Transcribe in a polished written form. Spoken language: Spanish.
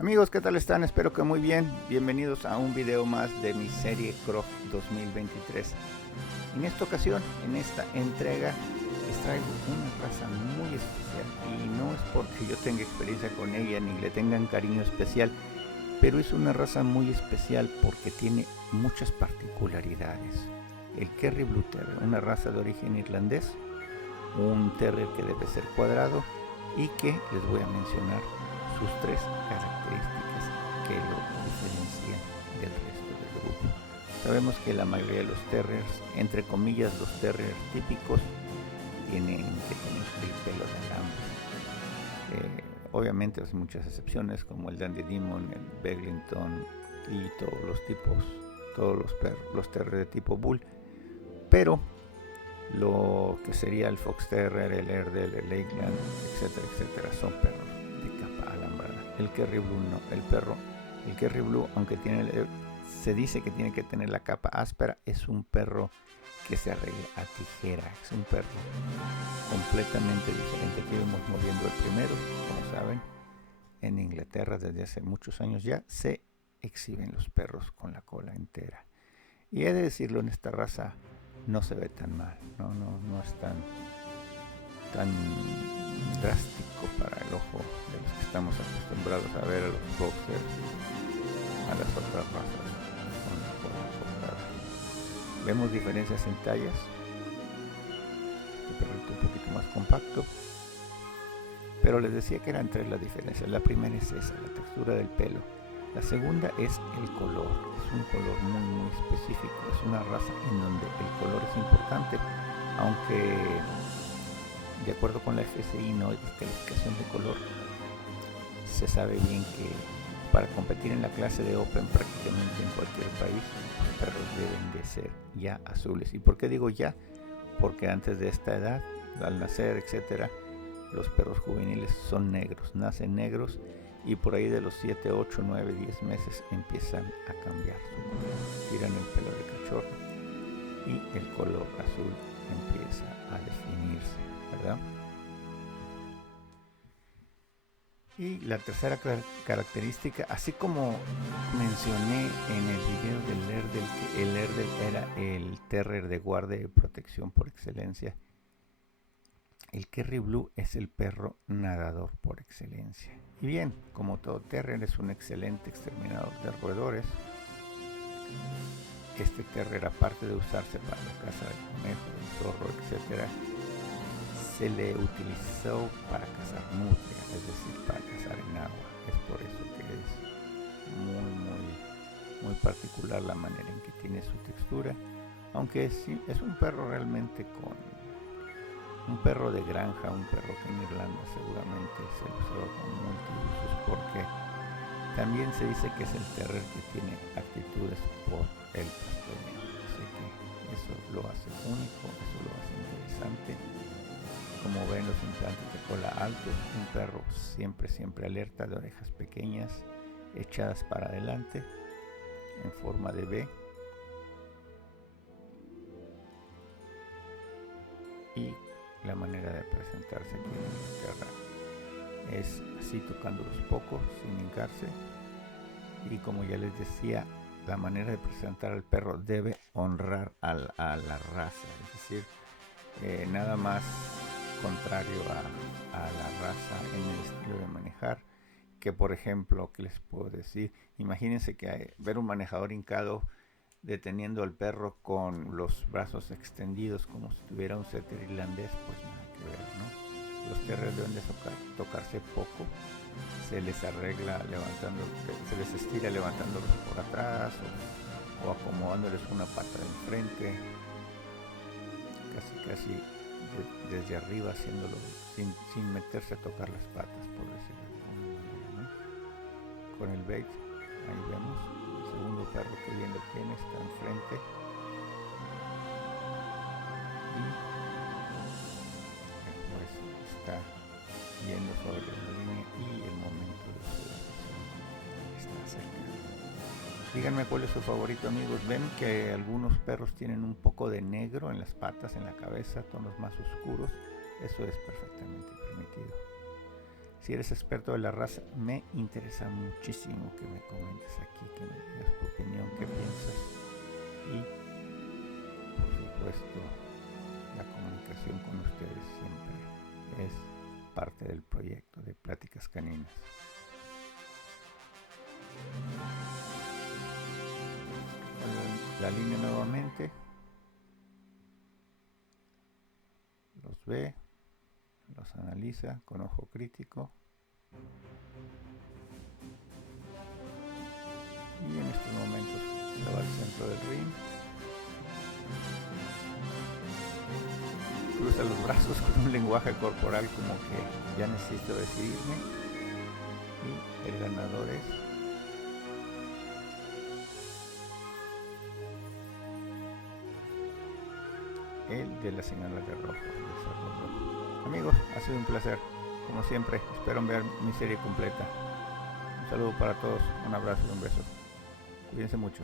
Amigos, ¿qué tal están? Espero que muy bien. Bienvenidos a un video más de mi serie Croft 2023. En esta ocasión, en esta entrega, les traigo una raza muy especial. Y no es porque yo tenga experiencia con ella ni le tengan cariño especial, pero es una raza muy especial porque tiene muchas particularidades. El Kerry Blue Terrier, una raza de origen irlandés, un terrier que debe ser cuadrado y que les voy a mencionar sus tres características que lo diferencian del resto del grupo. Sabemos que la mayoría de los terriers, entre comillas los terriers típicos, tienen que tener el pelo de alambre. Obviamente hay muchas excepciones como el Dandy Demon, el Bedlington y todos los tipos, todos los terriers de tipo bull, pero lo que sería el Fox Terrier, el Airedale, el Lakeland, etcétera, etcétera, son perros de capa alambrada. El Kerry Blue no, el Kerry Blue, aunque se dice que tiene que tener la capa áspera, es un perro que se arregla a tijera, es un perro completamente diferente. Aquí vemos moviendo el primero, como saben, en Inglaterra desde hace muchos años ya se exhiben los perros con la cola entera. Y he de decirlo, en esta raza no se ve tan mal, no es tan drástico para el ojo de los que estamos acostumbrados a ver a los boxers y a las otras razas con la cola cortada. Vemos diferencias en tallas, este perrito un poquito más compacto, pero les decía que eran tres las diferencias. La primera es esa, la textura del pelo. La segunda es el color, es un color muy específico, es una raza en donde el color es importante, aunque de acuerdo con la FCI no hay descalificación de color. Se sabe bien que para competir en la clase de Open prácticamente en cualquier país, los perros deben de ser ya azules. ¿Y por qué digo ya? Porque antes de esta edad, al nacer, etcétera, los perros juveniles son negros, nacen negros, y por ahí de los 7, 8, 9, 10 meses empiezan a cambiar su color. Tiran el pelo de cachorro y el color azul empieza a definirse, ¿verdad? Y la tercera característica, así como mencioné en el video del Airedale, que el Airedale era el terrier de guardia y protección por excelencia, el Kerry Blue es el perro nadador por excelencia. Y bien, como todo terrier es un excelente exterminador de roedores. Este terrier, aparte de usarse para la caza del conejo, del zorro, etc., se le utilizó para cazar nutria, es decir, para cazar en agua. Es por eso que es muy particular la manera en que tiene su textura, aunque sí, es un perro realmente un perro de granja, un perro que en Irlanda seguramente se lo usaba con multiusos, porque también se dice que es el terrier que tiene actitudes por el pastoreo, así que eso lo hace único, eso lo hace interesante. Como ven, los implantes de cola altos, un perro siempre alerta, de orejas pequeñas echadas para adelante en forma de V, y la manera de presentarse aquí en Inglaterra es así, tocándolos poco, sin hincarse. Y como ya les decía, la manera de presentar al perro debe honrar a la raza, es decir, nada más contrario a la raza en el estilo de manejar, que por ejemplo, ¿qué les puedo decir? Imagínense que ver un manejador hincado deteniendo al perro con los brazos extendidos como si tuviera un setter irlandés, pues nada que ver, ¿no? Los terriers deben de tocarse poco, se les arregla se les estira levantándolos por atrás o acomodándoles una pata de enfrente, casi desde arriba, haciéndolo sin meterse a tocar las patas, por decirlo de alguna manera, ¿no? Con el bait, ahí vemos el segundo perro que bien lo tiene, está enfrente, y pues está yendo sobre la línea y el momento de su decisión está cerca. Díganme cuál es su favorito, amigos. Ven que algunos perros tienen un poco de negro en las patas, en la cabeza, tonos más oscuros. Eso es perfectamente permitido. Si eres experto de la raza, me interesa muchísimo que me comentes aquí, que me digas tu opinión, qué piensas. Y, por supuesto, la comunicación con ustedes siempre es parte del proyecto de Pláticas Caninas. La línea nuevamente. Los ve, los analiza con ojo crítico. Y en estos momentos se va al centro del ring. Cruza los brazos con un lenguaje corporal como que ya necesito decidirme. Y el ganador es el de la señal de rojo, el cerro rojo. Amigos, ha sido un placer. Como siempre, espero ver mi serie completa. Un saludo para todos, un abrazo y un beso. Cuídense mucho.